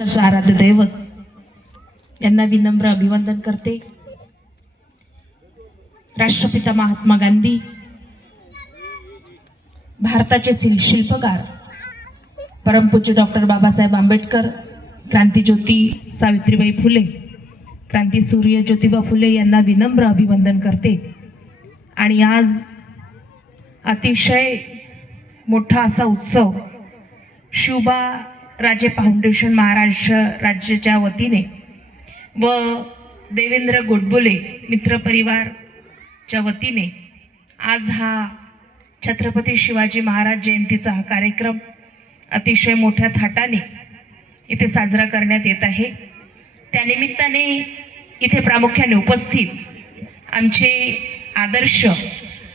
आराध्य दैवत यांना विनम्र अभिवंदन करते। राष्ट्रपिता महात्मा गांधी, भारताचे शिल्पकार परमपूज्य डॉक्टर बाबासाहेब आंबेडकर, क्रांतिज्योती सावित्रीबाई फुले, क्रांतीसूर्य ज्योतिबा फुले यांना विनम्र अभिवंदन करते। आणि आज अतिशय मोठा असा उत्सव शिवबा राजे फाउंडेशन महाराष्ट्र राज्याच्या वतीने व देवेंद्र गोडबोले मित्र परिवारच्या वतीने आज हा छत्रपती शिवाजी महाराज जयंतीचा हा कार्यक्रम अतिशय मोठ्या थाटाने इथे साजरा करण्यात येत आहे। त्यानिमित्ताने इथे प्रामुख्याने उपस्थित आमचे आदर्श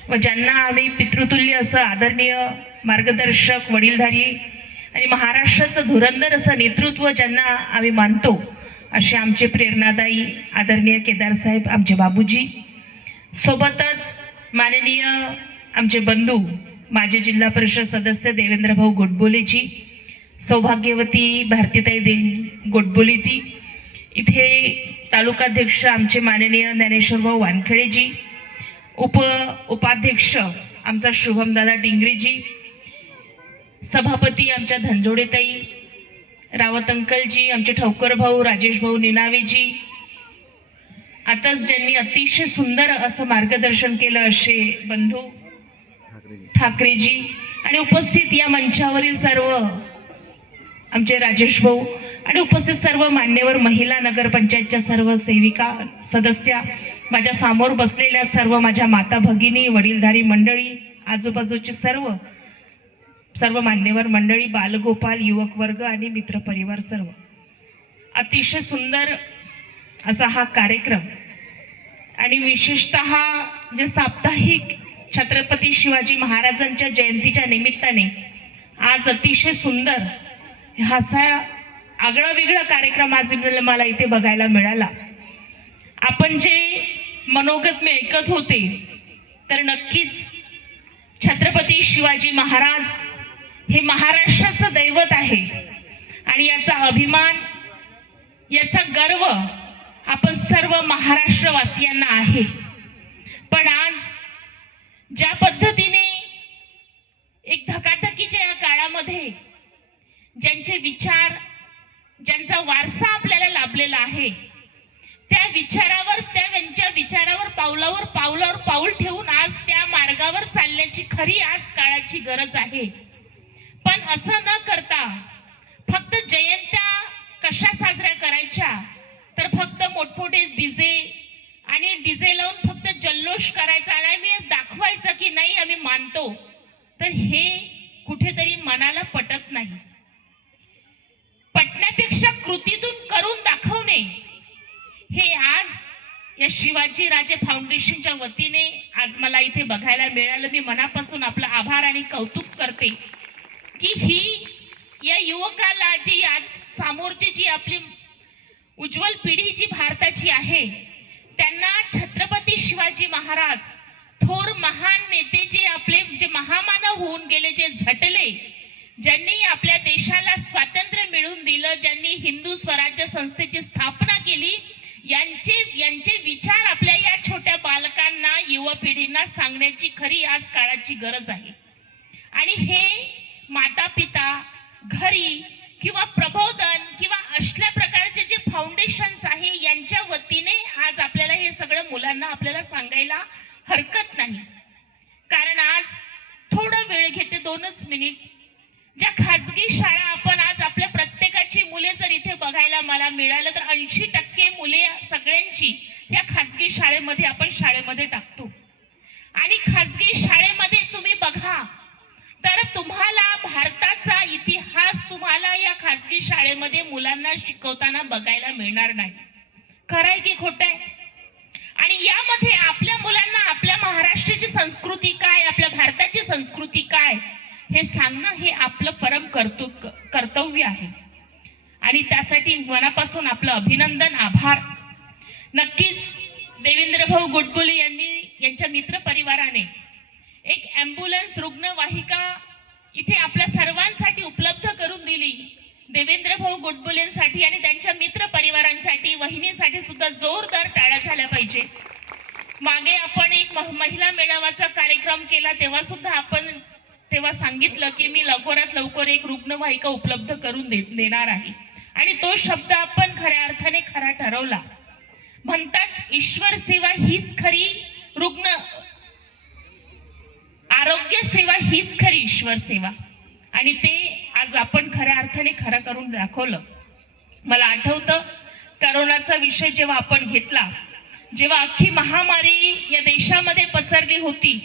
व ज्यांना आम्ही पितृतुल्य असं आदरणीय मार्गदर्शक, वडीलधारी आणि महाराष्ट्राचं धुरंधर असं नेतृत्व ज्यांना आम्ही मानतो असे आमचे प्रेरणादायी आदरणीय केदार साहेब, आमचे बाबूजी, सोबतच माननीय आमचे बंधू माजी जिल्हा परिषद सदस्य देवेंद्र भाऊ गोडबोलेजी, सौभाग्यवती भारतीताई गोडबोलेजी, इथे तालुकाध्यक्ष आमचे माननीय ज्ञानेश्वर भाऊ वानखेडेजी, उपाध्यक्ष आमचा शुभमदादा डिंगरेजी, सभापती आमच्या धनजोडेताई, रावत अंकलजी, आमचे ठवकर भाऊ राजेश भाऊ निनावेजी, आताच ज्यांनी अतिशय सुंदर असं मार्गदर्शन केलं असे बंधू ठाकरेजी, आणि उपस्थित या मंचावरील सर्व आमचे राजेश भाऊ आणि उपस्थित सर्व मान्यवर महिला नगरपंचायतच्या सर्व सेविका सदस्या, माझ्या समोर बसलेल्या सर्व माझ्या माता भगिनी, वडीलधारी मंडळी, आजूबाजूचे सर्व मान्यवर मंडळी, बालगोपाल, युवक वर्ग आणि मित्र परिवार सर्व, अतिशय सुंदर असा हा कार्यक्रम आणि विशेषतः जे साप्ताहिक छत्रपती शिवाजी महाराजांच्या जयंतीच्या निमित्ताने आज अतिशय सुंदर असा आगळा वेगळा कार्यक्रम आज मला इथे बघायला मिळाला। आपण जे मनोगत मी ऐकत होते तर नक्कीच छत्रपती शिवाजी महाराज हे महाराष्ट्राचं दैवत आहे आणि याचा अभिमान, याचा गर्व आपण सर्व महाराष्ट्रवासियांना आहे। पण आज ज्या पद्धतीने एक धकाधकीच्या या काळामध्ये ज्यांचे विचार, ज्यांचा वारसा आपल्याला लाभलेला आहे, त्यांच्या विचारावर पावलावर पाऊल ठेवून आज त्या मार्गावर चालण्याची खरी आज काळाची गरज आहे। पण असं न करता फक्त जयंत्या कशा साजऱ्या करायच्या तर फक्त मोठमोठे डीजे लावून फक्त जल्लोष करायचा आणि दाखवायचं की नाही आम्ही मानतो, तर हे कुठेतरी मनाला पटत नाही। पटण्यापेक्षा कृतीतून करून दाखवणे हे आज या शिवाजी राजे फाउंडेशनच्या वतीने आज मला इथे बघायला मिळालं। मी मनापासून आपला आभार आणि कौतुक करते की ही या युवकाला जी आज समोरची जी आपली उज्ज्वल पिढी जी भारताची आहे, त्यांना छत्रपती शिवाजी महाराज थोर महान नेते जे महामानव होऊन गेले, जे झटले, ज्यांनी आपल्या देशाला स्वातंत्र्य मिळवून दिलं, ज्यांनी हिंदू स्वराज्य संस्थेची स्थापना केली, यांचे विचार आपल्या या छोट्या बालकांना, युवा पिढींना सांगण्याची खरी आज काळाची गरज आहे। आणि हे माता पिता घरी किंवा प्रबोधन किंवा असल्या प्रकारचे जे फाउंडेशन्स आहे यांच्या वतीने आज आपल्याला हे सगळं मुलांना आपल्याला सांगायला हरकत नाही। कारण आज थोडा वेळ घेते, 2च मिनिट, ज्या खाजगी शाळा आपण आज आपल्या प्रत्येकाची मुले जर इथे बघायला मला मिळालं तर 80% मुले सगळ्यांची या खाजगी शाळेमध्ये आपण शाळेमध्ये टाकतो। आणि खाजगी शाळेमध्ये तुम्ही बघा तर तुम्हाला भारताचा इतिहास तुम्हाला या खाजगी शाळेमध्ये मुलांना शिकवताना बघायला मिळणार नाही। खरं आहे की खोटं आहे? आणि यामध्ये आपल्या मुलांना आपल्या महाराष्ट्राची संस्कृती काय, आपल्या भारताची संस्कृती काय हे सांगणं हे आपलं परम कर्तव्य आहे। आणि त्यासाठी मनापासून आपलं अभिनंदन, आभार। नक्कीच देवेंद्र भाऊ गोडबोले यांच्या मित्र परिवाराने एक ॲम्ब्युलन्स रुग्णवाहिका इथे आपल्या सर्वांसाठी उपलब्ध करून दिली। देवेंद्र भाऊ गोडबोलेंसाठी आणि त्यांच्या मित्र परिवारांसाठी, वहिनीसाठी सुद्धा जोरदार टाळ्या झाल्या पाहिजे. मागे आपण एक महिला मेळाव्याचा कार्यक्रम केला, तेव्हा सांगितलं की मी लवकरात लवकर एक रुग्णवाहिका उपलब्ध करून देणार आहे, आणि तो शब्द आपण खऱ्या अर्थाने खरा ठरवला. म्हणतात ईश्वर सेवा हीच खरी आरोग्य सेवा हीच खरी ईश्वर सेवा, आणि ते आज आपण खऱ्या अर्थाने खरं करून दाखवलं. मला आठवतं करोनाचा विषय जेव्हा आपण घेतला, जेव्हा अख्खी महामारी या देशामध्ये पसरली होती,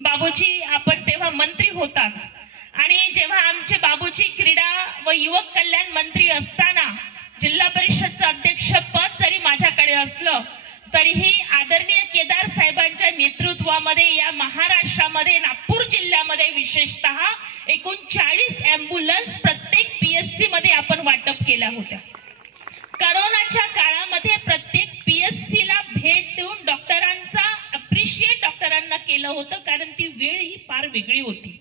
बाबूजी आपण तेव्हा मंत्री होतात, आणि जेव्हा आमचे बाबूजी क्रीडा व युवक कल्याण मंत्री असताना जिल्हा परिषदचं अध्यक्ष पद जरी माझ्याकडे असलं तरीही आदरणीय केदार साहेबांच्या नेतृत्वामध्ये या महाराष्ट्रामध्ये नागपूर जिल्ह्यामध्ये विशेषतः एकूण 40 ॲम्ब्युलन्स प्रत्येक PSC मध्ये आपण वाटप केल्या होत्या. करोनाच्या काळामध्ये प्रत्येक PSC ला भेट देऊन डॉक्टरांचा अप्रिशिएट डॉक्टरांना केलं होतं, कारण ती वेळ ही फार वेगळी होती.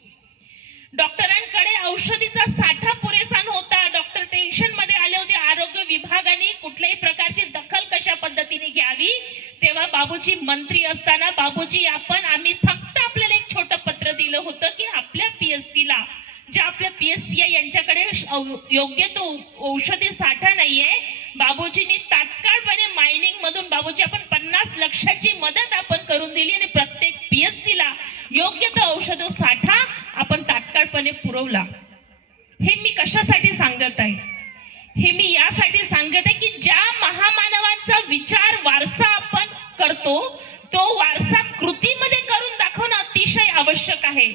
डॉक्टरांकडे औषधीचा साठा पुरेसा नव्हता, डॉक्टर टेन्शन मध्ये आले होते. आरोग्य विभागाने कुठल्याही प्रकारची दखल कशा पद्धतीने घ्यावी, तेव्हा बाबूजी मंत्री असताना बाबूजी आम्ही फक्त आपल्याला एक छोटं पत्र दिलं होतं की आपल्या PSC ला, जे आपल्या PSC आहे यांच्याकडे योग्य तो औषधी साठा नाहीये. बाबूजींनी तात्काळपणे मायनिंग मधून बाबूजी आपण 50 लाखाची मदत आपण करून दिली, आणि प्रत्येक PSC ला योग्य तो औषध साठा आपण तात्काळपणे पुरवला. हे मी कशासाठी सांगत आहे? हे मी यासाठी सांगत आहे की ज्या महामानवांचा विचार वारसा आपण करतो, तो वारसा कृतीमध्ये करून दाखवणं अतिशय आवश्यक आहे.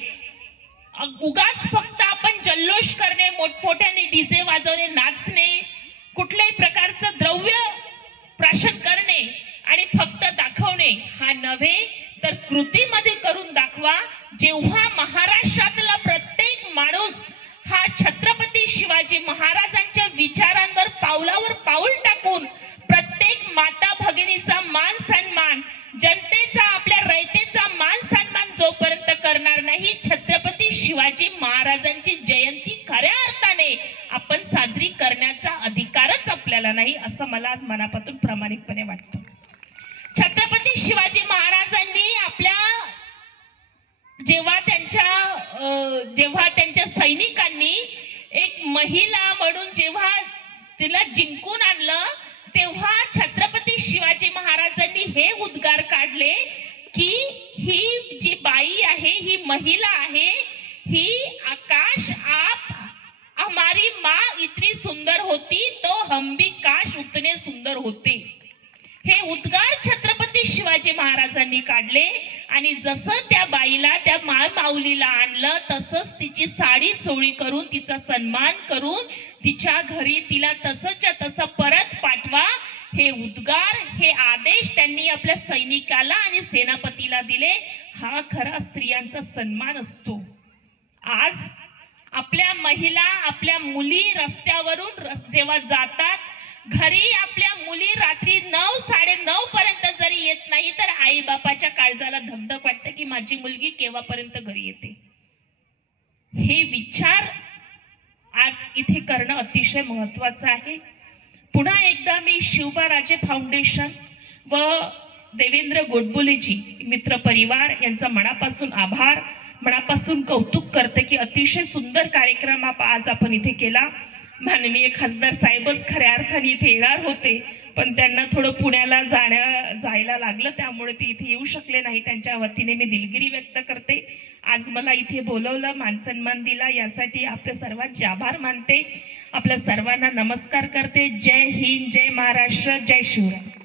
उगाच फक्त आपण जल्लोष करणे, मोठमोठ्याने डीजे वाजवणे, नाचणे, कुठल्याही प्रकारचं द्रव्य प्राशन करणे आणि फक्त दाखवणे हा नव्हे, तर कृतीमध्ये करून दाखवा. जेव्हा महाराष्ट्रातला प्रत्येक माणूस हा छत्रपती शिवाजी महाराजांच्या विचारांवर पावलावर पाऊल टाकून प्रत्येक माता भगिनीचा मान सन्मान, जनतेचा, आपल्या रयतेचा मान सन्मान जोपर्यंत करणार नाही, छत्रपती शिवाजी महाराजांची जयंती खऱ्या अर्थाने आपण साजरी करण्याचा अधिकारच आपल्याला नाही, असं मला आज मनापासून प्रामाणिकपणे वाटतं. छत्रपती शिवाजी महाराजांनी जेव्हा त्यांच्या सैनिकांनी एक महिला म्हणून जेव्हा तिला जिंकून आणलं, तेव्हा छत्रपती शिवाजी महाराजांनी हे उद्गार काढले की ही जी बाई आहे, ही महिला आहे, ही आकाश आप हमारी माँ इतनी सुंदर होती तो हम भी काश उतने सुंदर होते. हे उद्गार छत्रपती शिवाजी महाराजांनी काढले, आणि जसं त्या बाईला, त्या माऊलीला आणलं, तसंच तिची साडी चोळी करून, तिचा सन्मान करून, तिच्या घरी तिला तसंच्या तसं परत पाठवा. हे उद्गार, हे आदेश त्यांनी आपल्या सैनिकाला आणि सेनापतीला दिले. हा खरा स्त्रियांचा सन्मान असतो. आज आपल्या महिला, आपल्या मुली रस्त्यावरून जेव्हा जातात, घरी आपल्या मुली रात्री 9, 9:30 पर्यंत जरी येत नाही, तर आई बापाच्या काळजाला धगधग वाटते की माझी मुलगी केव्हापर्यंत घरी येते. हे विचार आज इथे करणं अतिशय महत्वाचं आहे. पुन्हा एकदा मी शिवबाराजे फाउंडेशन व देवेंद्र गोडबोलेजी मित्र परिवार यांचा मनापासून आभार, मनापासून कौतुक करते की अतिशय सुंदर कार्यक्रम आज आपण इथे केला. माननीय खासदार साहेबच खऱ्या अर्थाने इथे येणार होते, पण त्यांना थोडं पुण्याला जायला लागलं, त्यामुळे ते इथे येऊ शकले नाही. त्यांच्या वतीने मी दिलगिरी व्यक्त करते. आज मला इथे बोलवलं, मानसन्मान दिला, यासाठी आपल्या सर्वांचे आभार मानते. आपल्या सर्वांना नमस्कार करते. जय हिंद, जय महाराष्ट्र, जय शिवराय.